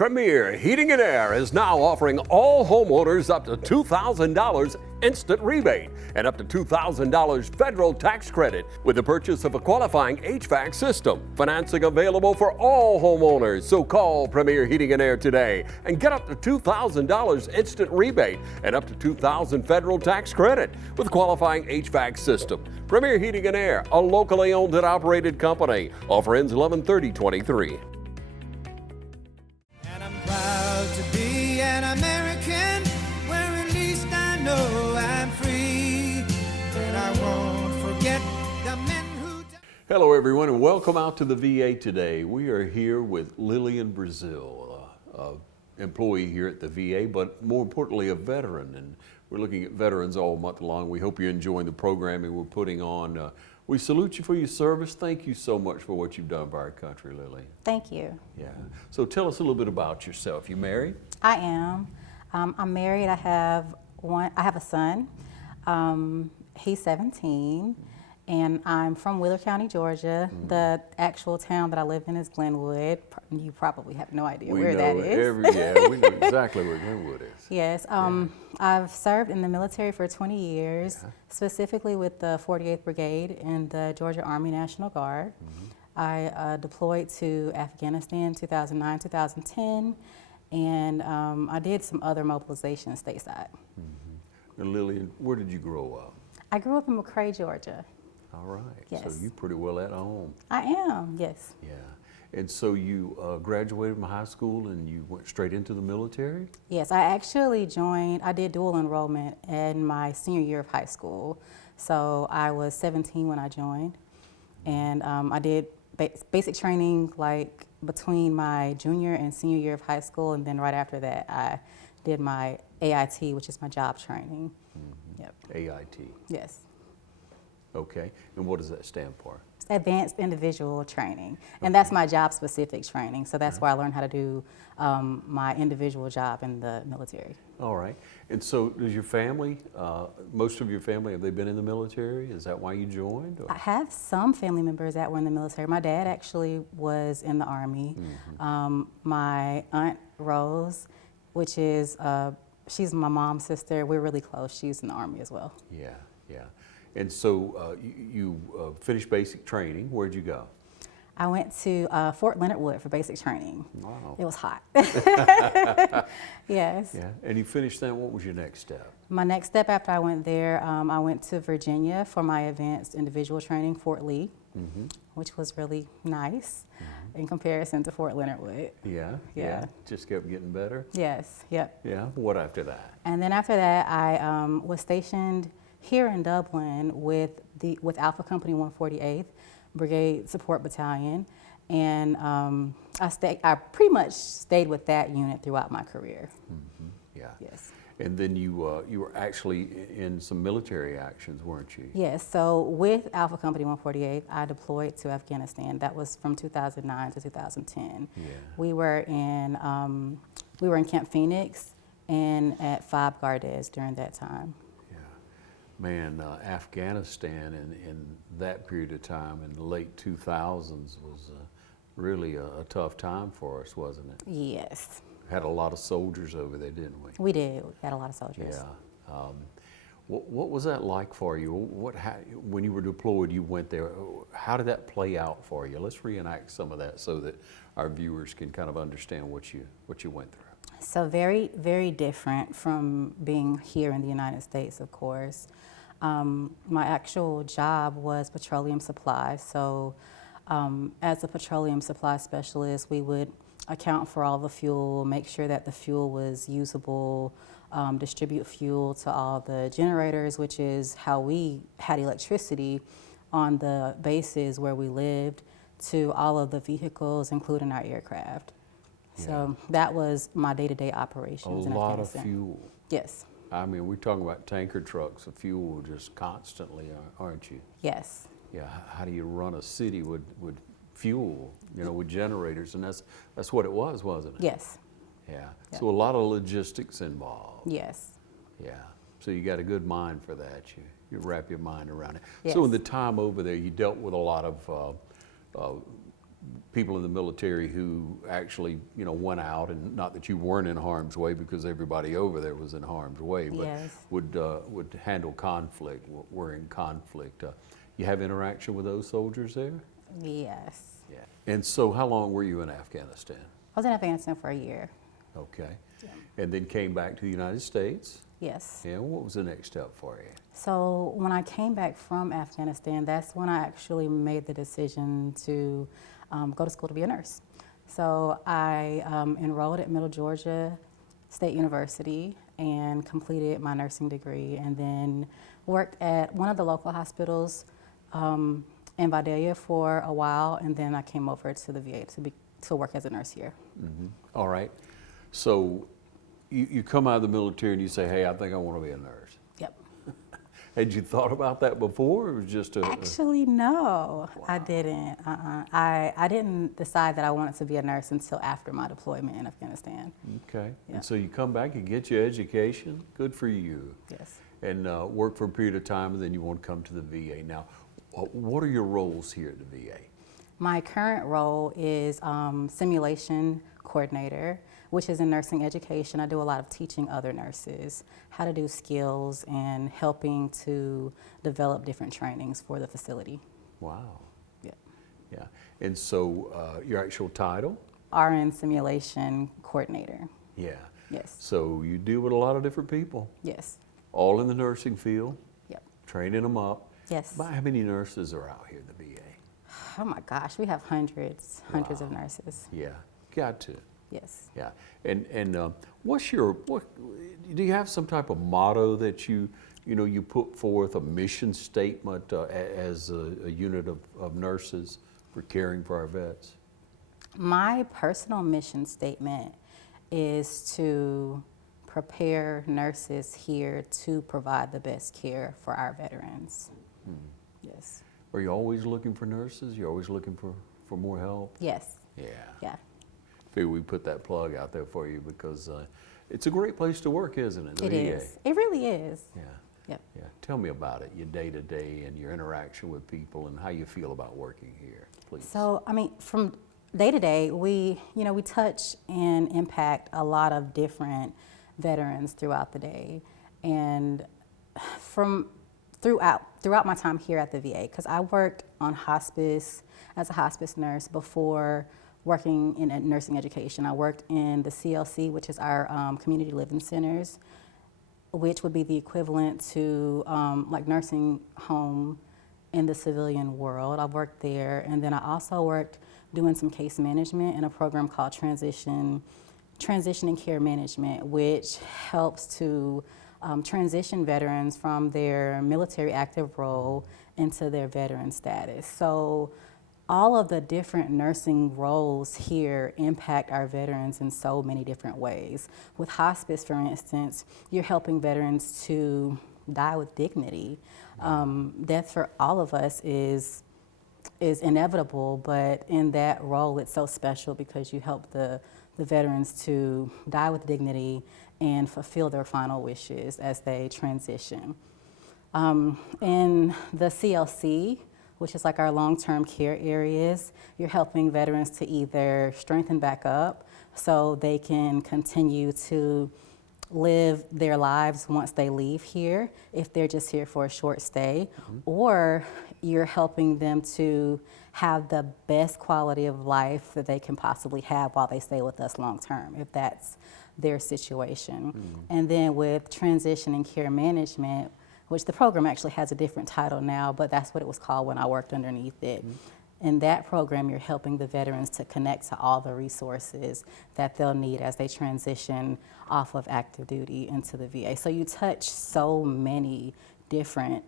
Premier Heating and Air is now offering all homeowners up to $2,000 instant rebate and up to $2,000 federal tax credit with the purchase of a qualifying HVAC system. Financing available for all homeowners. So call Premier Heating and Air today and get up to $2,000 instant rebate and up to $2,000 federal tax credit with qualifying HVAC system. Premier Heating and Air, a locally owned and operated company. Offer ends 11/30/23. Proud to be an American, where at least I know I'm free, and I won't forget the men who... Hello everyone and welcome out to the VA today. We are here with Lillian Braziel, employee here at the VA, but more importantly a veteran, and we're looking at veterans all month long. We hope you're enjoying the programming we're putting on. We salute you for your service. Thank you so much for what you've done for our country, Lillian. Thank you. Yeah. So tell us a little bit about yourself. You married? I am. I'm married. I have a son. He's 17, and I'm from Wheeler County, Georgia. Mm-hmm. The actual town that I live in is Glenwood. You probably have no idea where that is. We know exactly where Glenwood is. Yes. I've served in the military for 20 years, specifically with the 48th Brigade in the Georgia Army National Guard. Mm-hmm. I deployed to Afghanistan 2009, 2010, and I did some other mobilizations stateside. Mm-hmm. Now, Lillian, where did you grow up? I grew up in McRae, Georgia. All right. Yes. So you're pretty well at home. I am, yes. Yeah. And so you graduated from high school and you went straight into the military? Yes, I actually I did dual enrollment in my senior year of high school. So I was 17 when I joined, and I did basic training like between my junior and senior year of high school, and then right after that I did my AIT, which is my job training. Mm-hmm. Yep. AIT? Yes. Okay, and what does that stand for? Advanced individual training, and that's my job specific training. So that's where I learned how to do my individual job in the military. All right, and so does your family, most of your family, have they been in the military? Is that why you joined? Or? I have some family members that were in the military. My dad actually was in the Army. Mm-hmm. My aunt Rose, which is, she's my mom's sister, we're really close. She's in the Army as well. Yeah, yeah. And so you finished basic training. Where'd you go? I went to Fort Leonard Wood for basic training. Wow. It was hot. Yes. Yeah. And you finished that. What was your next step? My next step after I went there, I went to Virginia for my advanced individual training, Fort Lee, mm-hmm. which was really nice in comparison to Fort Leonard Wood. Yeah. Yeah. Just kept getting better? Yes. Yep. Yeah. What after that? And then after that, I was stationed here in Dublin with Alpha Company 148th Brigade Support Battalion, and I pretty much stayed with that unit throughout my career. Mm-hmm. Yeah. Yes. And then you were actually in some military actions, weren't you? Yes. So with Alpha Company 148, I deployed to Afghanistan. That was from 2009 to 2010. Yeah. We were in Camp Phoenix and at FOB Gardez during that time. Man, Afghanistan in that period of time in the late 2000s was really a tough time for us, wasn't it? Yes. Had a lot of soldiers over there, didn't we? We did. We had a lot of soldiers. Yeah. What was that like for you? When you were deployed, you went there. How did that play out for you? Let's reenact some of that so that our viewers can kind of understand what you went through. So very, very different from being here in the United States, of course. My actual job was petroleum supply. So as a petroleum supply specialist, we would account for all the fuel, make sure that the fuel was usable, distribute fuel to all the generators, which is how we had electricity on the bases where we lived, to all of the vehicles, including our aircraft. Yeah. So that was my day-to-day operations in Afghanistan. A lot of fuel. Yes. I mean, we're talking about tanker trucks of fuel just constantly, aren't you? Yes. Yeah. How do you run a city with fuel, with generators? And that's what it was, wasn't it? Yes. Yeah. So a lot of logistics involved. Yes. Yeah. So you got a good mind for that. You wrap your mind around it. Yes. So in the time over there, you dealt with a lot of people in the military who actually, went out, and not that you weren't in harm's way because everybody over there was in harm's way, but Yes. would handle conflict, were in conflict. You have interaction with those soldiers there? Yes. Yeah. And so how long were you in Afghanistan? I was in Afghanistan for a year. Okay. And then came back to the United States? Yes. And what was the next step for you? So when I came back from Afghanistan, that's when I actually made the decision to go to school to be a nurse. So I enrolled at Middle Georgia State University and completed my nursing degree, and then worked at one of the local hospitals in Vidalia for a while, and then I came over to the VA to work as a nurse here. Mm-hmm. All right. So you come out of the military and you say, hey, I think I want to be a nurse. Yep. Had you thought about that before, or it was just Actually, no, Wow. I didn't. I didn't decide that I wanted to be a nurse until after my deployment in Afghanistan. Okay. Yeah. And so you come back and get your education. Good for you. Yes. And work for a period of time, and then you want to come to the VA. Now, what are your roles here at the VA? My current role is simulation coordinator, which is in nursing education. I do a lot of teaching other nurses how to do skills and helping to develop different trainings for the facility. Wow. Yeah. Yeah. And so your actual title? RN simulation coordinator. Yeah. Yes. So you deal with a lot of different people, Yes. all in the nursing field, Yep. training them up. Yes. About how many nurses are out here at the VA? Oh my gosh, we have hundreds Wow. of nurses. Yeah, got to. Yes. Yeah, and what do you have some type of motto that you put forth, a mission statement as a unit of nurses for caring for our vets? My personal mission statement is to prepare nurses here to provide the best care for our veterans. Yes. Are you always looking for nurses? You're always looking for more help? Yes. Yeah. Yeah. Figure we put that plug out there for you because it's a great place to work, isn't it? the It VA? is. It really is. Yeah. Yep. Yeah. Tell me about it, your day-to-day and your interaction with people and how you feel about working here, please. So, I mean, from day to day, we touch and impact a lot of different veterans throughout the day. And throughout my time here at the VA, because I worked on hospice as a hospice nurse before working in nursing education. I worked in the CLC, which is our community living centers, which would be the equivalent to like nursing home in the civilian world. I worked there, and then I also worked doing some case management in a program called Transition and Care Management, which helps to transition veterans from their military active role into their veteran status. So all of the different nursing roles here impact our veterans in so many different ways. With hospice, for instance, you're helping veterans to die with dignity. Death for all of us is inevitable, but in that role it's so special because you help the veterans to die with dignity and fulfill their final wishes as they transition. In the CLC, which is like our long-term care areas, you're helping veterans to either strengthen back up so they can continue to live their lives once they leave here, if they're just here for a short stay, or you're helping them to have the best quality of life that they can possibly have while they stay with us long-term, if that's their situation. And then with transition and care management, which the program actually has a different title now, but that's what it was called when I worked underneath it. In that program, you're helping the veterans to connect to all the resources that they'll need as they transition off of active duty into the VA. So you touch so many different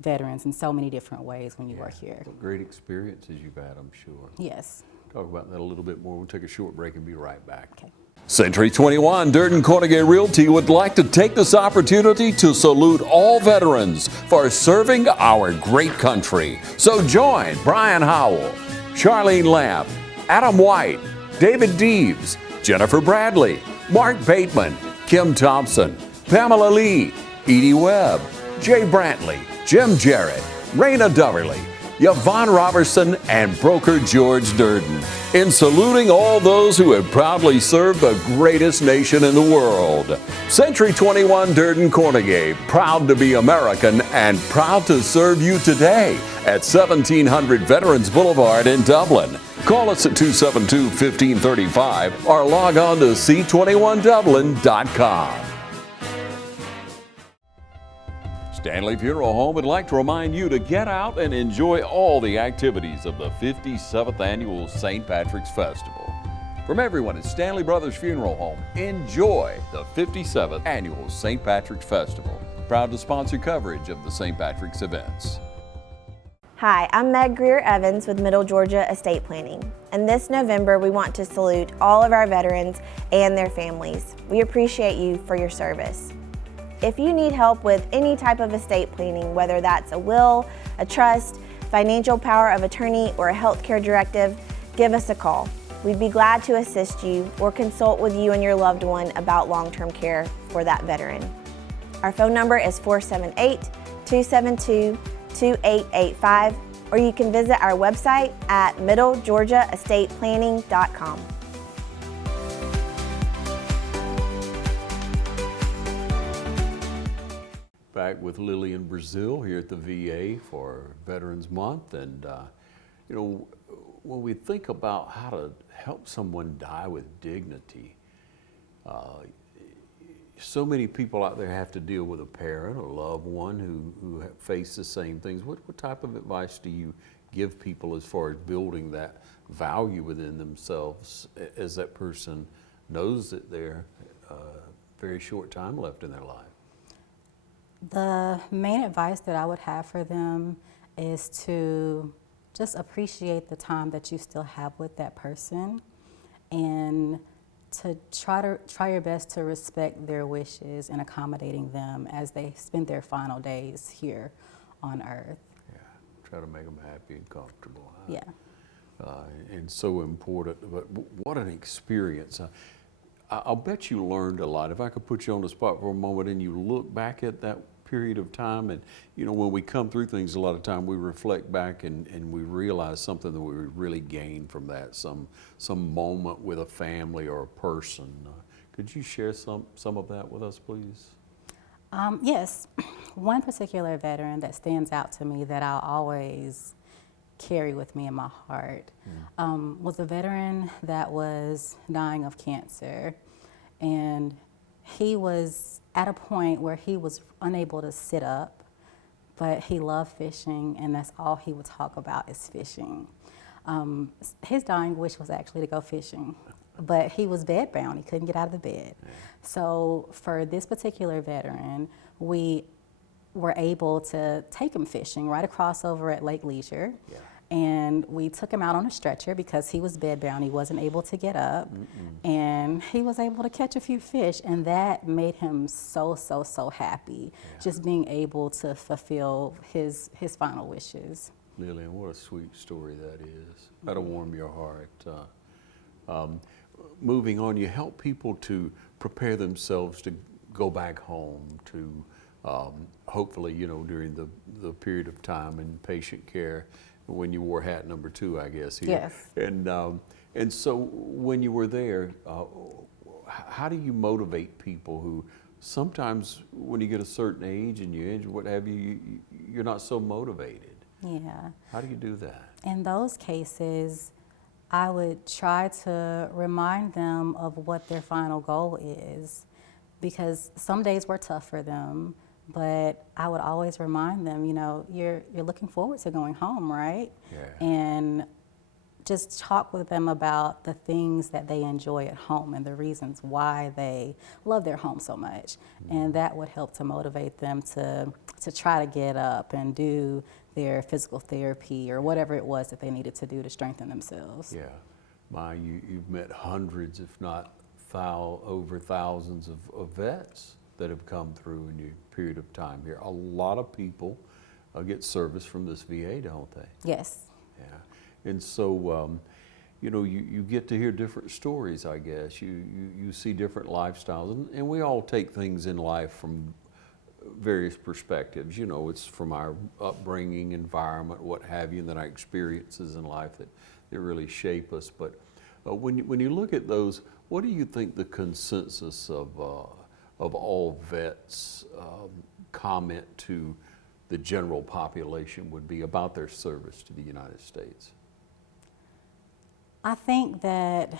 veterans in so many different ways when you work here. Great experiences you've had, I'm sure. Yes. Talk about that a little bit more. We'll take a short break and be right back. Okay. Century 21 Durden Cornegay Realty would like to take this opportunity to salute all veterans for serving our great country. So join Brian Howell, Charlene Lamb, Adam White, David Deeves, Jennifer Bradley, Mark Bateman, Kim Thompson, Pamela Lee, Edie Webb, Jay Brantley, Jim Jarrett, Raina Doverly, Yvonne Robertson, and broker George Durden, in saluting all those who have proudly served the greatest nation in the world. Century 21 Durden Cornegay, proud to be American and proud to serve you today at 1700 Veterans Boulevard in Dublin. Call us at 272-1535 or log on to c21dublin.com. Stanley Funeral Home would like to remind you to get out and enjoy all the activities of the 57th Annual St. Patrick's Festival. From everyone at Stanley Brothers Funeral Home, enjoy the 57th Annual St. Patrick's Festival. Proud to sponsor coverage of the St. Patrick's events. Hi, I'm Meg Greer-Evans with Middle Georgia Estate Planning, and this November we want to salute all of our veterans and their families. We appreciate you for your service. If you need help with any type of estate planning, whether that's a will, a trust, financial power of attorney, or a healthcare directive, give us a call. We'd be glad to assist you or consult with you and your loved one about long-term care for that veteran. Our phone number is 478-272-2885, or you can visit our website at middlegeorgiaestateplanning.com. Back with Lillian Braziel here at the VA for Veterans Month, and you know, when we think about how to help someone die with dignity, so many people out there have to deal with a parent or loved one who face the same things. What type of advice do you give people as far as building that value within themselves as that person knows that they're very short time left in their life? The main advice that I would have for them is to just appreciate the time that you still have with that person, and to try your best to respect their wishes and accommodating them as they spend their final days here on earth. Yeah, try to make them happy and comfortable. Yeah. And so important, but what an experience. I'll bet you learned a lot. If I could put you on the spot for a moment and you look back at that period of time, and you know, when we come through things, a lot of time we reflect back and we realize something that we really gained from that, some moment with a family or a person. Could you share some of that with us, please? Yes. One particular veteran that stands out to me that I'll always carry with me in my heart was a veteran that was dying of cancer, and he was at a point where he was unable to sit up, but he loved fishing, and that's all he would talk about is fishing. His dying wish was actually to go fishing, but he was bedbound. He couldn't get out of the bed. So for this particular veteran, we were able to take him fishing right across over at Lake Leisure. Yeah. And we took him out on a stretcher because he was bedbound. He wasn't able to get up. And he was able to catch a few fish, and that made him so happy, just being able to fulfill his final wishes. Lillian, what a sweet story that is. That'll warm your heart. Moving on, you help people to prepare themselves to go back home, to hopefully, you know, during the period of time in patient care, when you wore hat number 2, I guess. Here. Yes. And so when you were there, how do you motivate people who sometimes when you get a certain age and you're injured, what have you, you're not so motivated? Yeah. How do you do that? In those cases, I would try to remind them of what their final goal is, because some days were tough for them. But I would always remind them, you know, you're looking forward to going home, right? Yeah. And just talk with them about the things that they enjoy at home and the reasons why they love their home so much. And that would help to motivate them to try to get up and do their physical therapy or whatever it was that they needed to do to strengthen themselves. Yeah. You've met hundreds, if not over thousands of vets that have come through in your period of time here. A lot of people get service from this VA, don't they? Yes. Yeah. And so, you know, you get to hear different stories, I guess. You see different lifestyles, and we all take things in life from various perspectives. You know, it's from our upbringing, environment, what have you, and then our experiences in life that really shape us. But when you look at those, what do you think the consensus of all vets comment to the general population would be about their service to the United States? I think that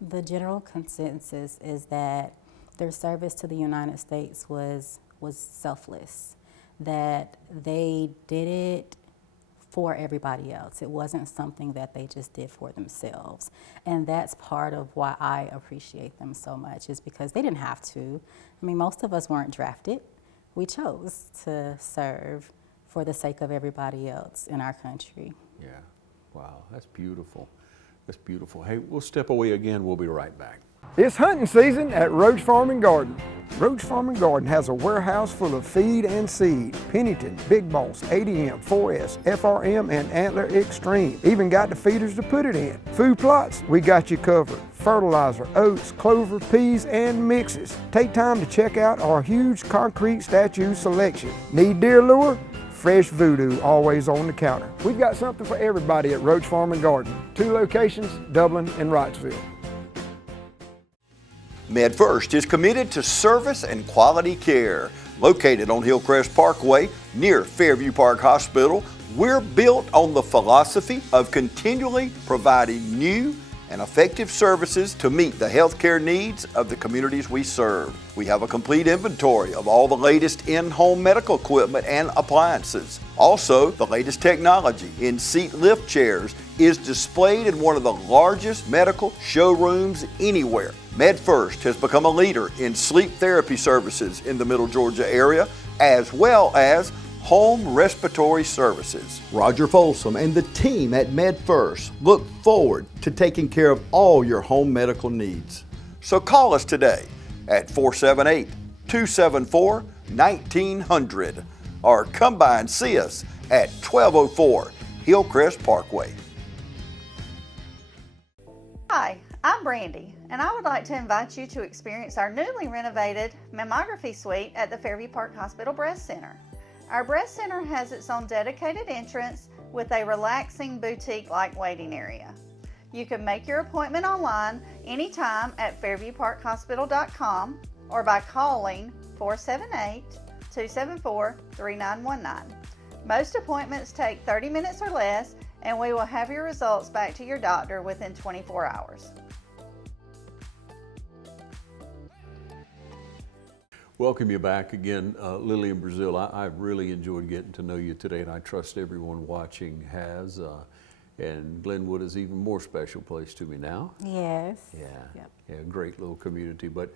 the general consensus is that their service to the United States was selfless, that they did it for everybody else. It wasn't something that they just did for themselves. And that's part of why I appreciate them so much, is because they didn't have to. I mean, most of us weren't drafted. We chose to serve for the sake of everybody else in our country. Yeah, wow, that's beautiful. That's beautiful. Hey, we'll step away again. We'll be right back. It's hunting season at Roach Farm and Garden. Roach Farm and Garden has a warehouse full of feed and seed. Pennington, Big Boss, ADM, 4S, FRM, and Antler Extreme. Even got the feeders to put it in. Food plots, we got you covered. Fertilizer, oats, clover, peas, and mixes. Take time to check out our huge concrete statue selection. Need deer lure? Fresh Voodoo always on the counter. We've got something for everybody at Roach Farm and Garden. 2 locations, Dublin and Wrightsville. MedFirst is committed to service and quality care. Located on Hillcrest Parkway near Fairview Park Hospital, we're built on the philosophy of continually providing new and effective services to meet the healthcare needs of the communities we serve. We have a complete inventory of all the latest in-home medical equipment and appliances. Also, the latest technology in seat lift chairs is displayed in one of the largest medical showrooms anywhere. MedFirst has become a leader in sleep therapy services in the Middle Georgia area, as well as home respiratory services. Roger Folsom and the team at MedFirst look forward to taking care of all your home medical needs. So call us today at 478-274-1900 or come by and see us at 1204 Hillcrest Parkway. Hi, I'm Brandy, and I would like to invite you to experience our newly renovated mammography suite at the Fairview Park Hospital Breast Center. Our breast center has its own dedicated entrance with a relaxing boutique-like waiting area. You can make your appointment online anytime at fairviewparkhospital.com or by calling 478-274-3919. Most appointments take 30 minutes or less, and we will have your results back to your doctor within 24 hours. Welcome you back again, Lillian Braziel. I've really enjoyed getting to know you today, and I trust everyone watching has. And Glenwood is even more special place to me now. Yes. Yeah. Yep. Yeah, great little community. But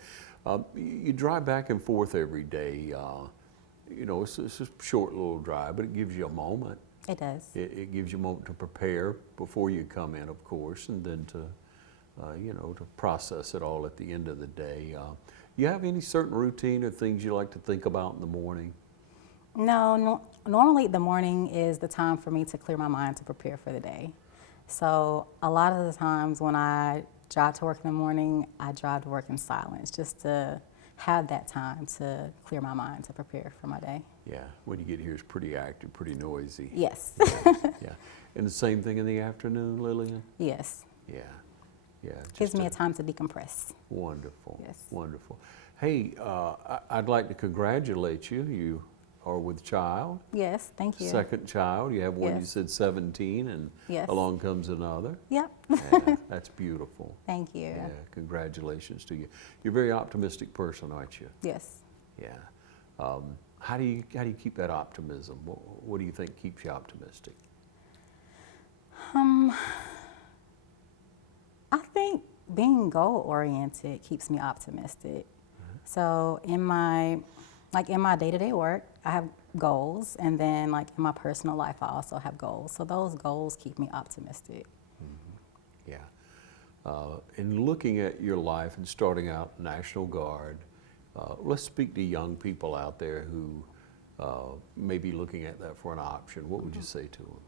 you drive back and forth every day. You know, it's a short little drive, but it gives you a moment. It does. It gives you a moment to prepare before you come in, of course, and then to, you know, to process it all at the end of the day. You have any certain routine or things you like to think about in the morning? No, normally the morning is the time for me to clear my mind to prepare for the day. So a lot of the times when I drive to work in the morning, I drive to work in silence just to have that time to clear my mind to prepare for my day. Yeah, when you get here, it's pretty active, pretty noisy. Yes. Yeah. And the same thing in the afternoon, Lillian? Yes. Yeah. Yeah. Gives me a time to decompress. Wonderful. Yes. Wonderful. Hey, I'd like to congratulate you. You are with child. Yes, thank you. Second child. You have one, you Yes. said 17, and Yes. along comes another. Yep. Yeah, that's beautiful. Thank you. Yeah, congratulations to you. You're a very optimistic person, aren't you? Yes. Yeah. How do you keep that optimism? What do you think keeps you optimistic? I think being goal-oriented keeps me optimistic. So in my day-to-day work, I have goals, and then like in my personal life, I also have goals. So those goals keep me optimistic. Mm-hmm. Yeah. In looking at your life and starting out National Guard, let's speak to young people out there who may be looking at that for an option. What would you say to them?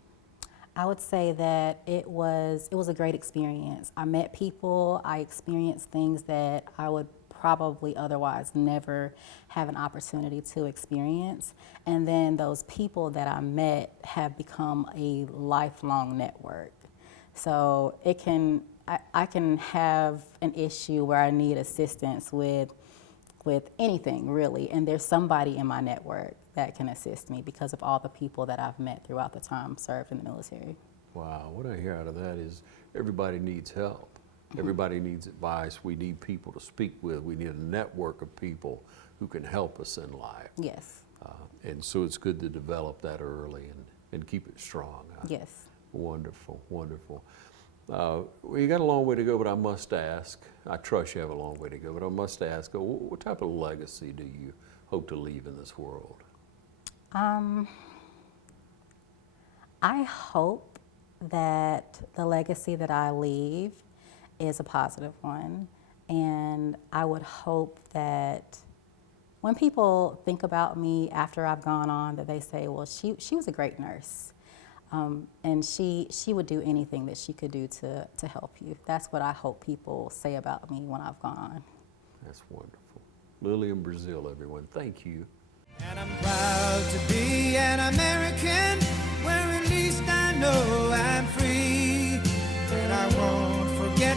I would say that it was a great experience. I met people, I experienced things that I would probably otherwise never have an opportunity to experience. And then those people that I met have become a lifelong network. So I can have an issue where I need assistance with anything really, and there's somebody in my network that can assist me because of all the people that I've met throughout the time served in the military. Wow, what I hear out of that is everybody needs help. Everybody needs advice. We need people to speak with. We need a network of people who can help us in life. Yes. And so it's good to develop that early and keep it strong. Yes. Wonderful, wonderful. Well, you got a long way to go, but I must ask, I trust you have a long way to go, but I must ask, what type of legacy do you hope to leave in this world? I hope that the legacy that I leave is a positive one. And I would hope that when people think about me after I've gone on, that they say, well, she was a great nurse. And she would do anything that she could do to help you. That's what I hope people say about me when I've gone on. That's wonderful. Lillian Braziel, everyone, thank you. And I'm proud to be an American, where at least I know I'm free. And I won't forget